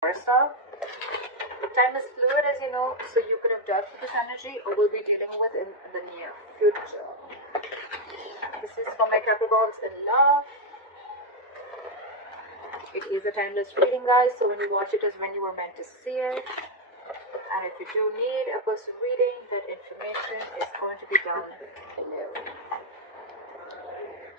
versa. Time is fluid, as you know, so you could have dealt with this energy or will be dealing with in the near future. This is for my Capricorns in love. It is a timeless reading, guys, so when you watch it is when you were meant to see it. And if you do need a personal reading, that information is going to be down below.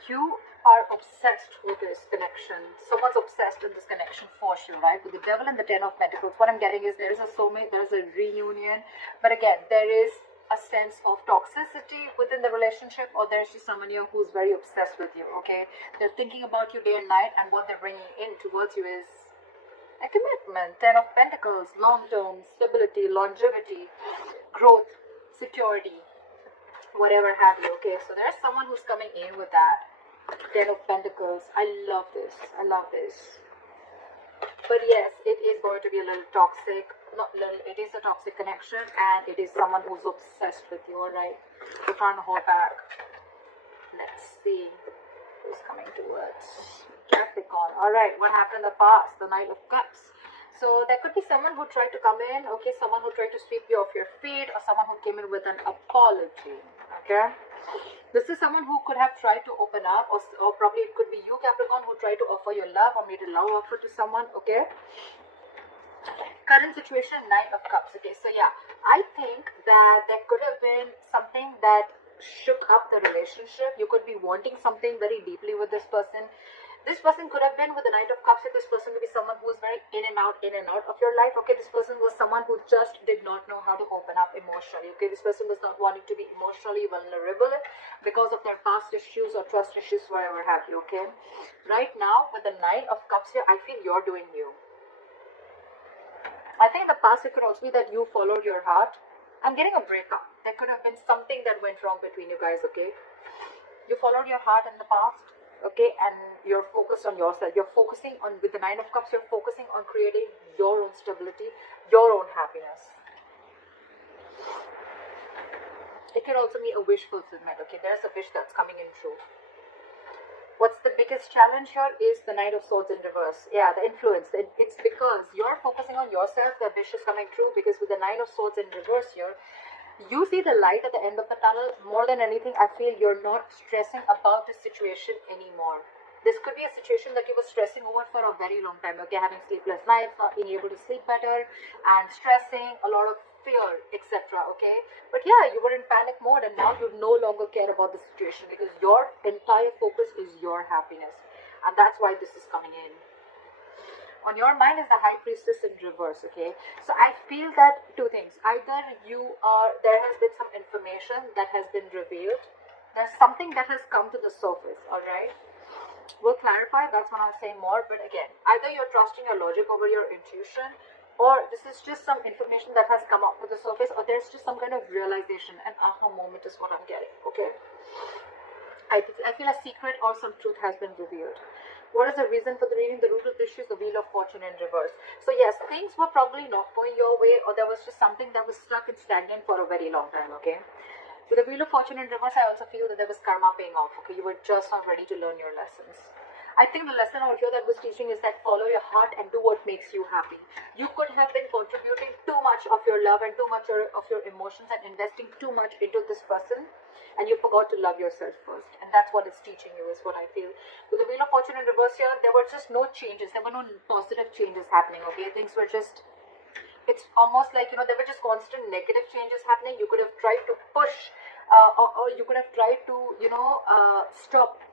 You are obsessed with this connection. Someone's obsessed with this connection for sure, right? With the Devil and the Ten of Pentacles, what I'm getting is there is a soulmate, there is a reunion, but again, there is a sense of toxicity within the relationship, or there's just someone here who's very obsessed with you, okay? They're thinking about you day and night, and what they're bringing in towards you is a commitment. Ten of Pentacles, long-term stability, longevity, growth, security, whatever have you, okay? So there's someone who's coming in with that Ten of Pentacles. I love this. I love this. But yes, it is going to be a little toxic. Not little, it is a toxic connection, and it is someone who's obsessed with you, alright? We're trying to hold back. Let's see who's coming towards Capricorn. Alright, what happened in the past? The Knight of Cups. So there could be someone who tried to come in, okay? Someone who tried to sweep you off your feet, or someone who came in with an apology, okay? This is someone who could have tried to open up, or probably it could be you, Capricorn, who tried to offer your love or made a love offer to someone, okay? Current situation, Knight of Cups, okay? So yeah, I think that there could have been something that shook up the relationship. You could be wanting something very deeply with this person. This person could have been with the Knight of Cups. This person could be someone who is very in and out of your life. Okay, this person was someone who just did not know how to open up emotionally. Okay, this person was not wanting to be emotionally vulnerable because of their past issues or trust issues, whatever have you. Okay, right now with the Nine of Cups here, I feel you're doing you. I think in the past it could also be that you followed your heart. I'm getting a breakup. There could have been something that went wrong between you guys. Okay, you followed your heart in the past. Okay, and you're focused on yourself. You're focusing on, with the Nine of Cups, you're focusing on creating your own stability, your own happiness. It could also be a wish fulfillment. Okay, there's a wish that's coming in true. What's the biggest challenge here is the Knight of Swords in reverse. Yeah, the influence. It's because you're focusing on yourself, the wish is coming true, because with the Nine of Swords in reverse here, you see the light at the end of the tunnel. More than anything, I feel you're not stressing about the situation anymore. This could be a situation that you were stressing over for a very long time. Okay, having sleepless nights, not being able to sleep better, and stressing, a lot of fear, etc. Okay, but yeah, you were in panic mode, and now you no longer care about the situation because your entire focus is your happiness, and that's why this is coming in. On your mind is the High Priestess in reverse, okay? So I feel that two things. Either there has been some information that has been revealed. There's something that has come to the surface, alright? We'll clarify, that's when I'll say more. But again, either you're trusting your logic over your intuition, or this is just some information that has come up to the surface, or there's just some kind of realization. An aha moment is what I'm getting, okay? I feel a secret or some truth has been revealed. What is the reason for the reading? The root of the issue is the Wheel of Fortune in reverse. So yes, things were probably not going your way, or there was just something that was stuck and stagnant for a very long time, okay? With the Wheel of Fortune in reverse, I also feel that there was karma paying off, okay? You were just not ready to learn your lessons. I think the lesson out here that was teaching is that follow your heart and do what makes you happy. You could have been contributing too much of your love and too much of your emotions and investing too much into this person, and you forgot to love yourself first. And that's what it's teaching you, is what I feel. With the Wheel of Fortune in reverse here, there were just no changes. There were no positive changes happening, okay? Things were just, it's almost like, there were just constant negative changes happening. You could have tried to push, or you could have tried to, stop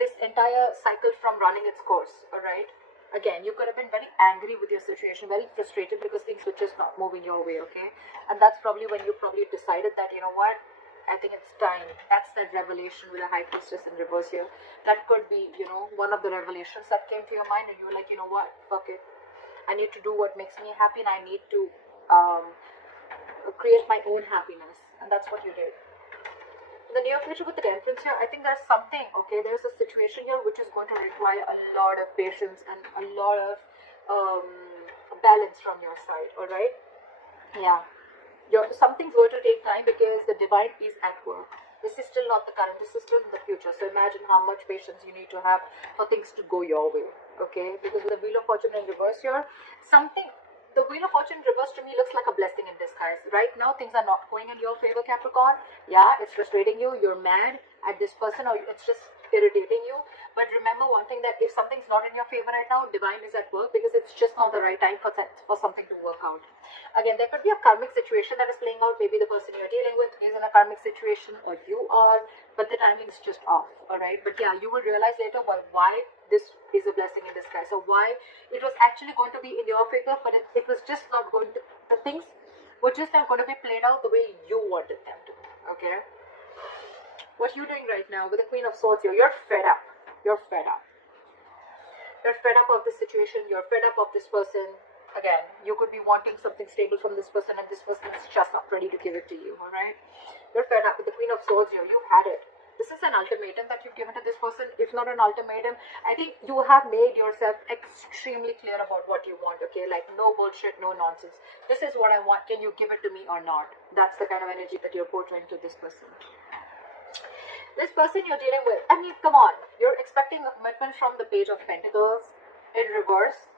this entire cycle from running its course, alright? Again, you could have been very angry with your situation, very frustrated because things were just not moving your way, okay? And that's probably when you probably decided that, you know what, I think it's time. That's that revelation with the High Priestess in reverse here. That could be, one of the revelations that came to your mind, and you were like, you know what, fuck it. I need to do what makes me happy, and I need to create my own happiness. And that's what you did. In the near future with the Temperance here, I think there's something, okay? There's a situation here which is going to require a lot of patience and a lot of balance from your side, alright? Yeah. Something's going to take time because the divine is at work. This is still not the current, this is still in the future. So imagine how much patience you need to have for things to go your way, okay? Because with the Wheel of Fortune in reverse here, the Wheel of Fortune in reverse to me looks like a blessing in disguise. Right now, things are not going in your favor, Capricorn. Yeah, it's frustrating you, you're mad at this person, or it's just irritating you. But remember one thing, that if something's not in your favor right now, divine is at work, because it's just not the right time for something to work out. Again, there could be a karmic situation that is playing out. Maybe the person you're dealing with is in a karmic situation, or you are, but the timing is just off, alright? But yeah, you will realize later why this is a blessing in disguise. So why it was actually going to be in your favor, but it was just not going to, the things were just not going to be played out the way you wanted them to, okay? What are you doing right now with the Queen of Swords here? You're fed up. You're fed up. You're fed up of this situation. You're fed up of this person. Again, you could be wanting something stable from this person, and this person is just not ready to give it to you, alright? You're fed up with the Queen of Swords here. You've had it. This is an ultimatum that you've given to this person. If not an ultimatum, I think you have made yourself extremely clear about what you want, okay? Like, no bullshit, no nonsense. This is what I want. Can you give it to me or not? That's the kind of energy that you're portraying to this person. This person you're dealing with, I mean, come on. You're expecting a commitment from the Page of Pentacles in reverse.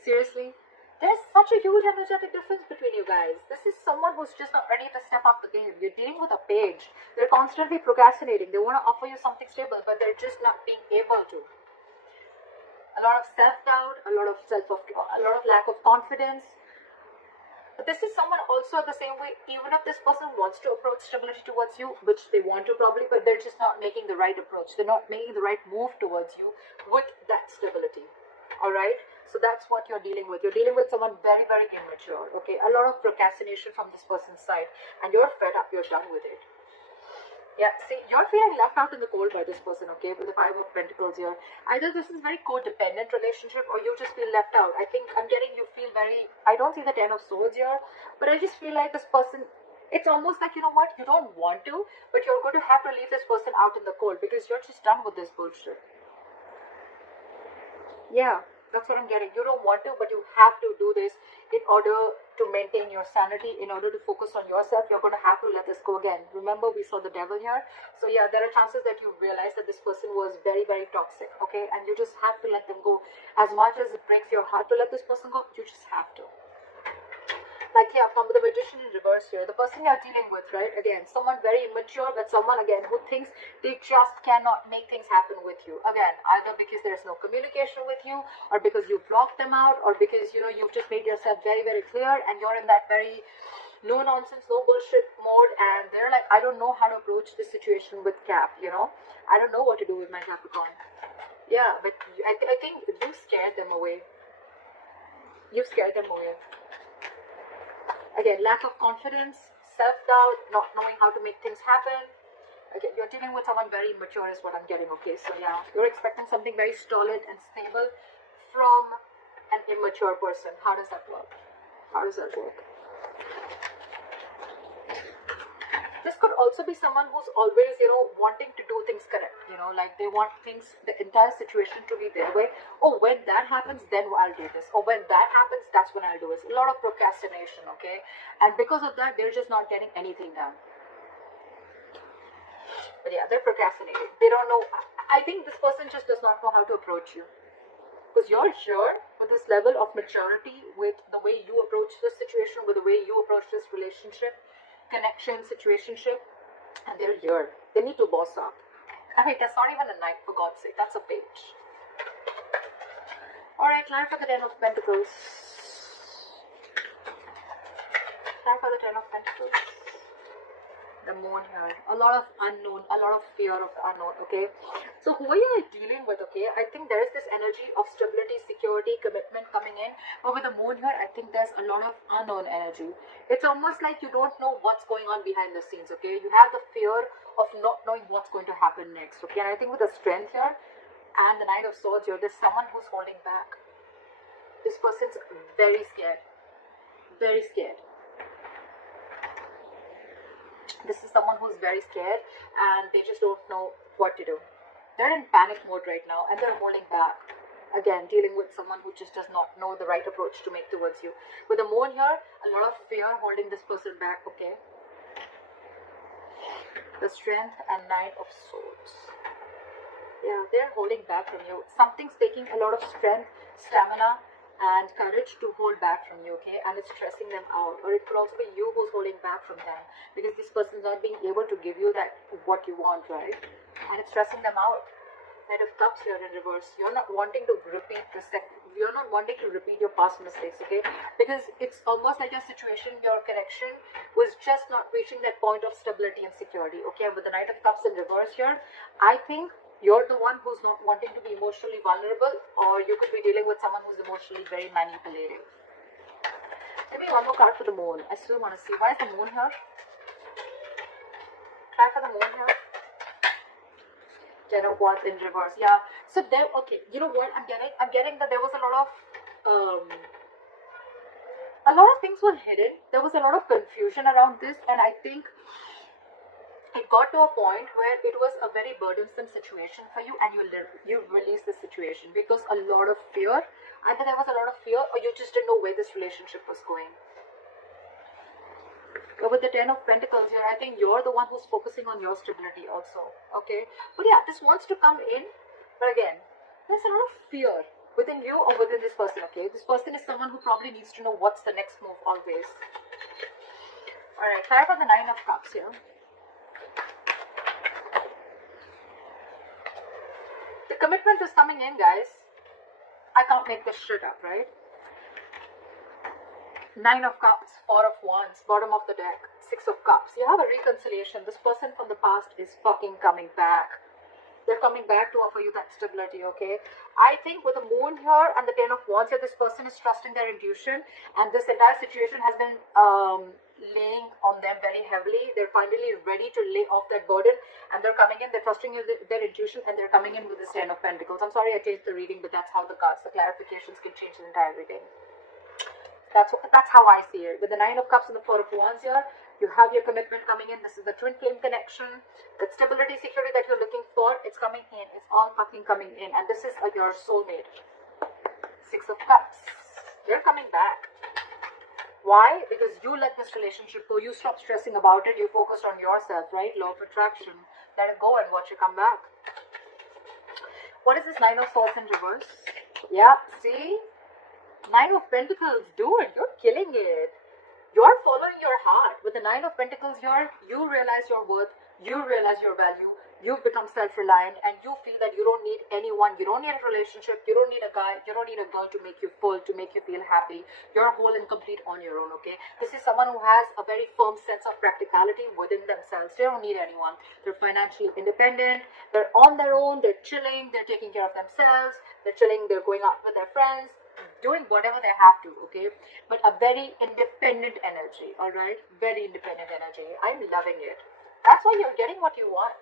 Seriously? There's such a huge energetic difference between you guys. This is someone who's just not ready to step up the game. You're dealing with a page. They're constantly procrastinating. They want to offer you something stable, but they're just not being able to. A lot of self-doubt, a lot of lack of confidence. But this is someone also the same way, even if this person wants to approach stability towards you, which they want to probably, but they're just not making the right approach. They're not making the right move towards you with that stability. Alright? So that's what you're dealing with. You're dealing with someone very, very immature. Okay? A lot of procrastination from this person's side. And you're fed up. You're done with it. Yeah, see, you're feeling left out in the cold by this person, okay, with the Five of Pentacles here. Either this is a very codependent relationship, or you just feel left out. I think I'm getting you feel very, I don't see the Ten of Swords here, but I just feel like this person, it's almost like, you know what, you don't want to, but you're going to have to leave this person out in the cold, because you're just done with this bullshit. Yeah, that's what I'm getting. You don't want to, but you have to do this in order to maintain your sanity, in order to focus on yourself. You're going to have to let this go again. Remember, we saw the Devil here. So yeah, there are chances that you realize that this person was very, very toxic, okay? And you just have to let them go. As much as it breaks your heart to let this person go, you just have to. Like, yeah, from the Magician in reverse here, the person you're dealing with, right? Again, someone very immature, but someone, again, who thinks they just cannot make things happen with you. Again, either because there's no communication with you, or because you blocked them out, or because, you know, you've just made yourself very, very clear, and you're in that very no nonsense, no bullshit mode, and they're like, I don't know how to approach this situation with Cap, you know? I don't know what to do with my Capricorn. Yeah, but I think you scared them away. You scared them away. Again, lack of confidence, self-doubt, not knowing how to make things happen. Again, you're dealing with someone very mature is what I'm getting, okay? So yeah, you're expecting something very solid and stable from an immature person. How does that work? How does that work? This could also be someone who's always, you know, wanting to do things correct, you know, like they want things, the entire situation to be their way. Oh, when that happens, then I'll do this. Or when that happens, that's when I'll do it. A lot of procrastination, okay? And because of that, they're just not getting anything done. But yeah, they're procrastinating. They don't know. I think this person just does not know how to approach you. Because you're sure with this level of maturity, with the way you approach this situation, with the way you approach this relationship, connection, situationship, and they're here. They need to boss up. I mean, that's not even a knight, for God's sake. That's a page. Alright, clarify the Ten of Pentacles. Clarify the Ten of Pentacles. The Moon here. A lot of unknown, a lot of fear of the unknown, okay? So who are you dealing with, okay? I think there is this energy of stability, security, commitment coming in. But with the Moon here, I think there's a lot of unknown energy. It's almost like you don't know what's going on behind the scenes, okay? You have the fear of not knowing what's going to happen next, okay? And I think with the Strength here and the Knight of Swords here, there's someone who's holding back. This person's very scared. Very scared. This is someone who's very scared and they just don't know what to do. They're in panic mode right now and they're holding back. Again, dealing with someone who just does not know the right approach to make towards you. With the Moon here, a lot of fear holding this person back, okay? the Strength, and Nine of Swords. Yeah, they're holding back from you. Something's taking a lot of strength, stamina, and courage to hold back from you, okay? And it's stressing them out. Or it could also be you who's holding back from them, because this person's not being able to give you that what you want, right? And it's stressing them out. Knight of Cups here in reverse. You're not wanting to repeat you're not wanting to repeat your past mistakes, okay? Because it's almost like your situation, your connection was just not reaching that point of stability and security, okay? With the Knight of Cups in reverse here, I think you're the one who's not wanting to be emotionally vulnerable, or you could be dealing with someone who's emotionally very manipulative. Maybe one more card for the Moon. I still want to see. Why is the Moon here? Try for the Moon here. Ten of Wands in reverse. Yeah. So there, okay, you know what I'm getting? I'm getting that there was a lot of things were hidden. There was a lot of confusion around this, and I think it got to a point where it was a very burdensome situation for you, and you released the situation because a lot of fear. Either there was a lot of fear, or you just didn't know where this relationship was going. But with the Ten of Pentacles here, I think you're the one who's focusing on your stability also, okay? But yeah, this wants to come in, but again, there's a lot of fear within you or within this person, okay? This person is someone who probably needs to know what's the next move always. Alright, try for the Nine of Cups here. The commitment is coming in, guys. I can't make this shit up, right? Nine of Cups, Four of Wands, bottom of the deck, Six of Cups. You have a reconciliation. This person from the past is fucking coming back. They're coming back to offer you that stability, okay? I think with the Moon here and the Ten of Wands here, this person is trusting their intuition, and this entire situation has been laying on them very heavily. They're finally ready to lay off that burden, and they're coming in, they're trusting their intuition, and they're coming in with this Ten of Pentacles. I'm sorry I changed the reading, but that's how the cards, the clarifications can change the entire reading. That's how I see it. With the Nine of Cups and the Four of Wands here, you have your commitment coming in. This is the twin flame connection. The stability, security that you're looking for, it's coming in. It's all fucking coming in. And this is your soulmate. Six of Cups. They're coming back. Why? Because you let this relationship go. You stop stressing about it. You focused on yourself, right? Law of attraction. Let it go and watch it come back. What is this Nine of Swords in reverse? Yeah, see? Nine of Pentacles, dude, you're killing it. You're following your heart. With the Nine of Pentacles here, you realize your worth, you realize your value, you've become self-reliant, and you feel that you don't need anyone, you don't need a relationship, you don't need a guy, you don't need a girl to make you full, to make you feel happy. You're whole and complete on your own, okay? This is someone who has a very firm sense of practicality within themselves. They don't need anyone. They're financially independent, they're on their own, they're chilling, they're taking care of themselves, they're chilling, they're going out with their friends, doing whatever they have to, okay? But a very independent energy, all right? Very independent energy. I'm loving it. That's why you're getting what you want.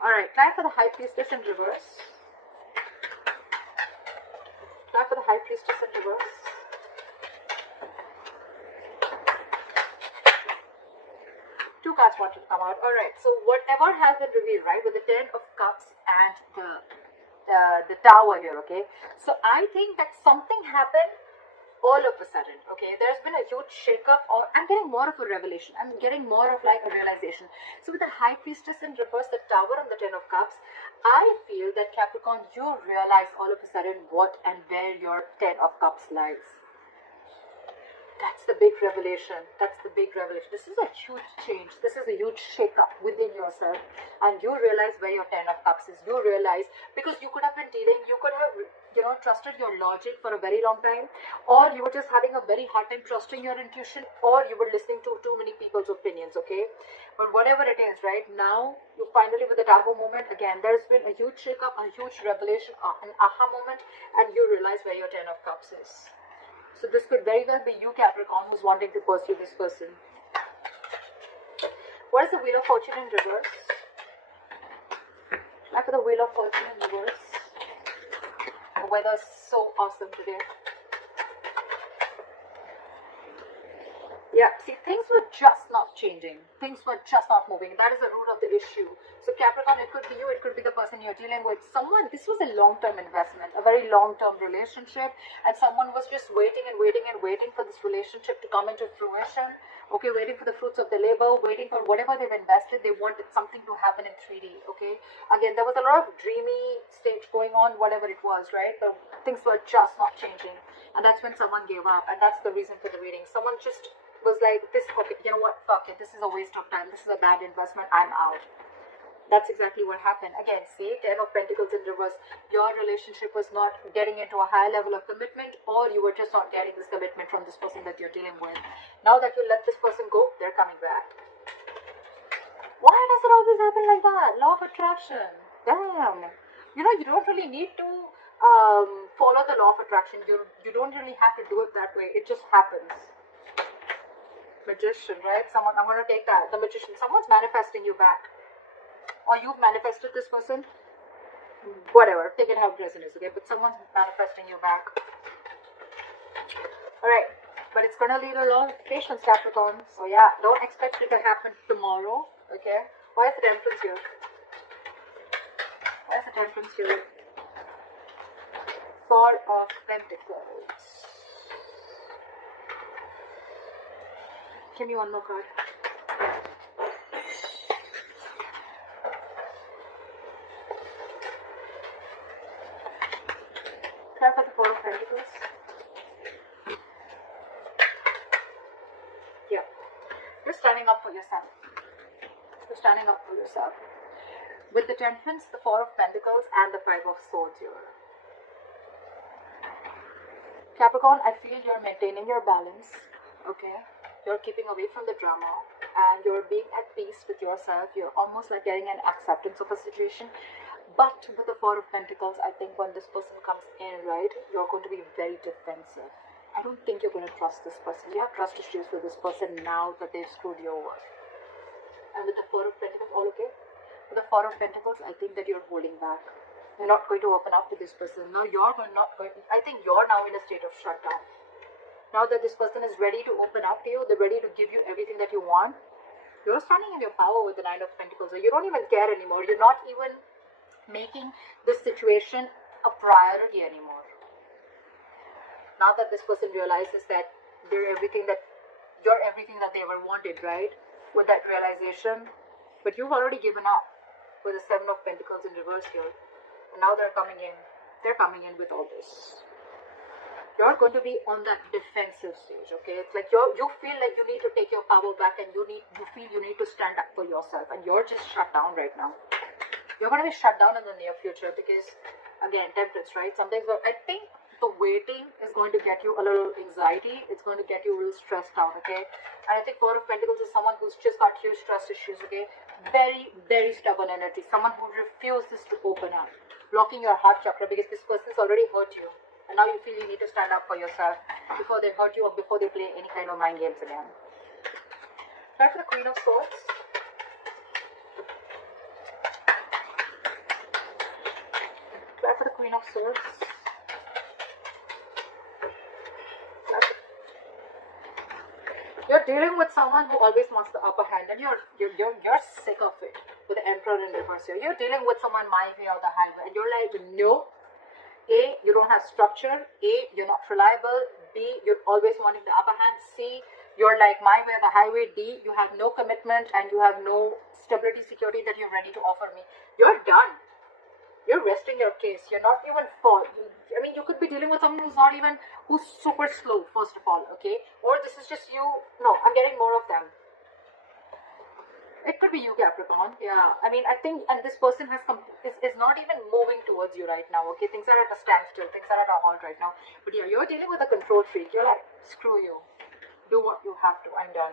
All right, try for the High Priestess in reverse. Try for the High Priestess in reverse. Two cards want to come out. All right, so whatever has been revealed, right, with the Ten of Cups and the Tower here, okay? So I think that something happened all of a sudden, okay? There's been a huge shakeup, or I'm getting more of a revelation. I'm getting more of like a realization. So with the High Priestess in reverse, the Tower and the Ten of Cups, I feel that Capricorn, you realize all of a sudden what and where your Ten of Cups lies. That's the big revelation. That's the big revelation. This is a huge change. This is a huge shake-up within yourself. And you realize where your Ten of Cups is. You realize, because you could have been dealing, you could have, trusted your logic for a very long time. Or you were just having a very hard time trusting your intuition. Or you were listening to too many people's opinions, okay? But whatever it is, right now, you finally, with the Tower moment, again, there's been a huge shake-up, a huge revelation, an aha moment. And you realize where your Ten of Cups is. So this could very well be you, Capricorn, who's wanting to pursue this person. What is the Wheel of Fortune in reverse? After the Wheel of Fortune in reverse. The weather is so awesome today. Yeah, see, things were just not changing. Things were just not moving. That is the root of the issue. So Capricorn, it could be you, it could be the person you're dealing with. Someone, this was a long-term investment, a very long-term relationship, and someone was just waiting and waiting and waiting for this relationship to come into fruition. Okay, waiting for the fruits of the labor, waiting for whatever they've invested. They wanted something to happen in 3D. Okay, again, there was a lot of dreamy stage going on, whatever it was, right? But things were just not changing, and that's when someone gave up, and that's the reason for the reading. Someone just was like, this, okay, you know what, fuck it, this is a waste of time, this is a bad investment, I'm out. That's exactly what happened. Again, see, 10 of Pentacles in reverse. Your relationship was not getting into a high level of commitment, or you were just not getting this commitment from this person that you're dealing with. Now that you let this person go, they're coming back. Why does it always happen like that? Law of attraction. Damn. You know, you don't really need to follow the law of attraction. You don't really have to do it that way. It just happens. Magician, right? Someone, I'm going to take that. The Magician. Someone's manifesting you back. Or you've manifested this person. Whatever. Take it how it resonates, okay? But someone's manifesting you back. Alright. But it's going to need a lot of patience, Capricorn. So yeah, don't expect it to happen tomorrow, okay? Why is the Temperance here? Why is the Temperance here? Four of Pentacles. Give me one more card. Try for the Four of Pentacles. Yeah. You're standing up for yourself. You're standing up for yourself. With the Temperance, the Four of Pentacles, and the Five of Swords here. Capricorn, I feel you're maintaining your balance. Okay? You're keeping away from the drama, and you're being at peace with yourself. You're almost like getting an acceptance of a situation. But with the Four of Pentacles, I think when this person comes in, right, you're going to be very defensive. I don't think you're going to trust this person. You have trust issues with this person now that they've screwed you over. And with the Four of Pentacles, all okay? With the Four of Pentacles, I think that you're holding back. You're not going to open up to this person. No, I think you're now in a state of shutdown. Now that this person is ready to open up to you, they're ready to give you everything that you want, you're standing in your power with the Nine of Pentacles. So you don't even care anymore. You're not even making this situation a priority anymore. Now that this person realizes that you're everything that they ever wanted, right? With that realization. But you've already given up with the Seven of Pentacles in reverse here. And now they're coming in. They're coming in with all this. You're going to be on that defensive stage, okay? It's like you feel like you need to take your power back, and you feel you need to stand up for yourself, and you're just shut down right now. You're going to be shut down in the near future because, again, Temperance, right? Sometimes I think the waiting is going to get you a little anxiety. It's going to get you a little stressed out, okay? And I think Four of Pentacles is someone who's just got huge trust issues, okay? Very, very stubborn energy. Someone who refuses to open up, blocking your heart chakra because this person's already hurt you. And now you feel you need to stand up for yourself before they hurt you or before they play any kind of mind games again. Try for the Queen of Swords. Try for the Queen of Swords. You're dealing with someone who always wants the upper hand, and you're sick of it. With the Emperor in reverse here, you're dealing with someone my way or the highway, and you're like, no. A, you don't have structure. A, you're not reliable. B, you're always wanting the upper hand. C, you're like my way or the highway. D, you have no commitment and you have no stability, security that you're ready to offer me. You're done. You're resting your case. You're not even I mean, you could be dealing with someone who's super slow, first of all, okay? Or this is just you. No, I'm getting more of them. It could be you, Capricorn. Yeah, I mean, I think, and this person is not even moving towards you right now, okay? Things are at a standstill. Things are at a halt right now. But yeah, you're dealing with a control freak. You're like, screw you. Do what you have to. I'm done.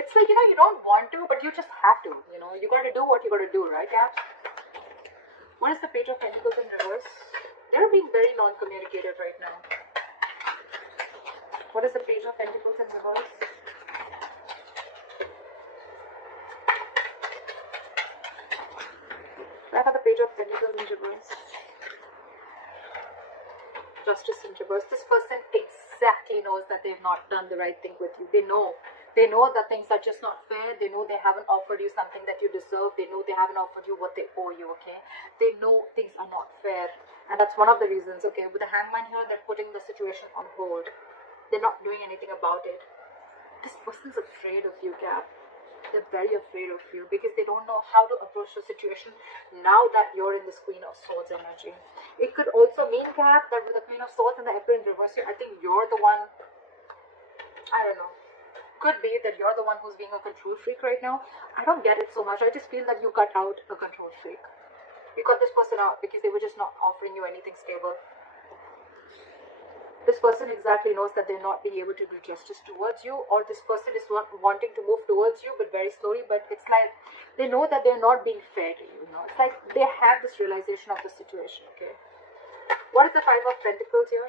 It's like, you don't want to, but you just have to. You got to do what you got to do, right? Yeah. What is the Page of Pentacles in reverse? They're being very non-communicative right now. What is the Page of Pentacles in reverse? I have the Page of Pentacles in reverse. Justice in reverse. This person exactly knows that they've not done the right thing with you. They know that things are just not fair. They know they haven't offered you something that you deserve. They know they haven't offered you what they owe you, okay? They know things are not fair. And that's one of the reasons, okay? With the hangman here, they're putting the situation on hold. They're not doing anything about it. This person's afraid of you, Cap. They're very afraid of you because they don't know how to approach the situation now that you're in this Queen of Swords energy. It could also mean, Cap, that with the Queen of Swords and the Emperor in reverse here, I think you're the one, I don't know. Could be that you're the one who's being a control freak right now. I don't get it so much. I just feel that you cut out a control freak. You cut this person out because they were just not offering you anything stable. This person exactly knows that they're not being able to do justice towards you, or this person is wanting to move towards you but very slowly, but it's like they know that they're not being fair to you, you know. It's like they have this realization of the situation, okay? What is the Five of Pentacles here?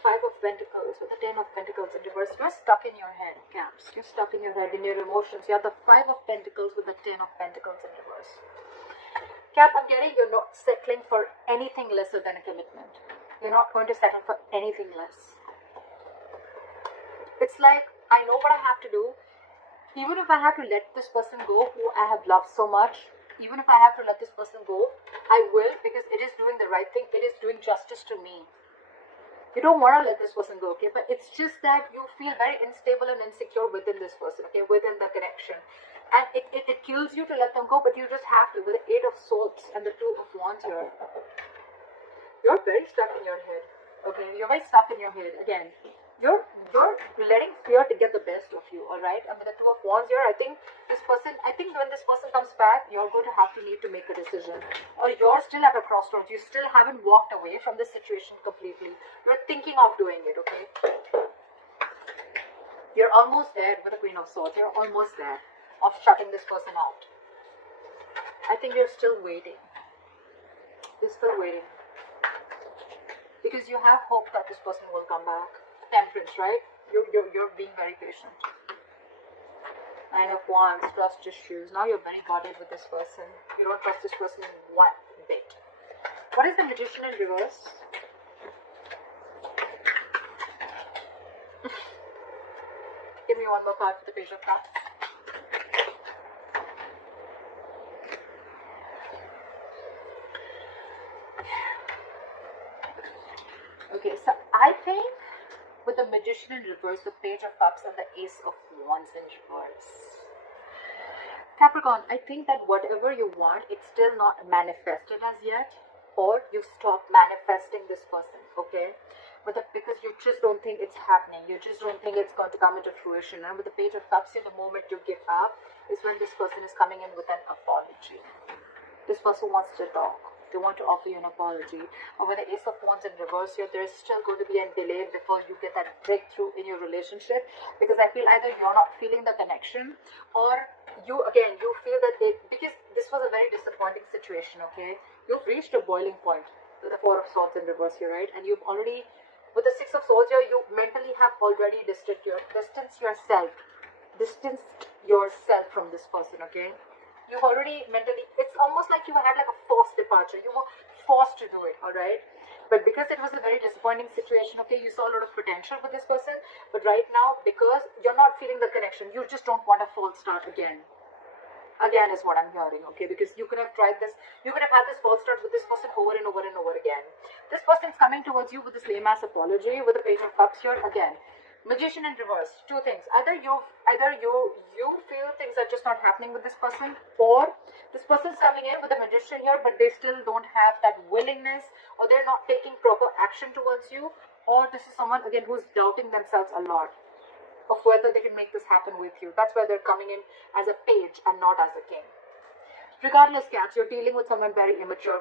Five of Pentacles with the Ten of Pentacles in reverse. You're stuck in your head, Caps. You're stuck in your head, in your emotions. You have the Five of Pentacles with the Ten of Pentacles in reverse. Cap, I'm getting you're not settling for anything lesser than a commitment. You're not going to settle for anything less. It's like, I know what I have to do. Even if I have to let this person go who I have loved so much, even if I have to let this person go, I will, because it is doing the right thing. It is doing justice to me. You don't want to let this person go, okay? But it's just that you feel very unstable and insecure within this person, okay? Within the connection. And it kills you to let them go, but you just have to. With the Eight of Swords and the Two of Wands here. You're very stuck in your head, okay? You're very stuck in your head. Again, you're letting fear to get the best of you, alright? And with the Two of Wands here, I think when this person comes back, you're going to have to need to make a decision. Or you're still at a crossroads. You still haven't walked away from this situation completely. You're thinking of doing it, okay? You're almost there with the Queen of Swords. You're almost there of shutting this person out. I think you're still waiting. You're still waiting. Because you have hope that this person will come back. Temperance, right? You're being very patient. Nine of Wands, trust issues. Now you're very guarded with this person. You don't trust this person one bit. What is the Magician in reverse? Give me one more card for the Page of Cups. Okay, so I think with the Magician in reverse, the Page of Cups and the Ace of Wands in reverse. Capricorn, I think that whatever you want, it's still not manifested as yet, or you've stopped manifesting this person, okay? Because you just don't think it's happening. You just don't think it's going to come into fruition. And with the Page of Cups here, the moment you give up is when this person is coming in with an apology. This person wants to talk. They want to offer you an apology. Or with the Ace of Wands in reverse here, there's still going to be a delay before you get that breakthrough in your relationship. Because I feel either you're not feeling the connection, or you feel that because this was a very disappointing situation, okay? You've reached a boiling point with the Four of Swords in reverse here, right? And you've already, with the Six of Swords here, you mentally have already distanced yourself from this person, okay? You've already mentally, it's almost like you had like a forced departure. You were forced to do it, alright? But because it was a very disappointing situation, okay, you saw a lot of potential with this person. But right now, because you're not feeling the connection, you just don't want a false start again. Again is what I'm hearing, okay? Because you could have tried this, you could have had this false start with this person over and over and over again. This person's coming towards you with this lame ass apology, with the Page of Cups here again. Magician in reverse. Two things. Either you feel things are just not happening with this person, or this person's coming in with a Magician here, but they still don't have that willingness, or they're not taking proper action towards you, or this is someone again who's doubting themselves a lot of whether they can make this happen with you. That's why they're coming in as a page and not as a king. Regardless, cats, you're dealing with someone very immature.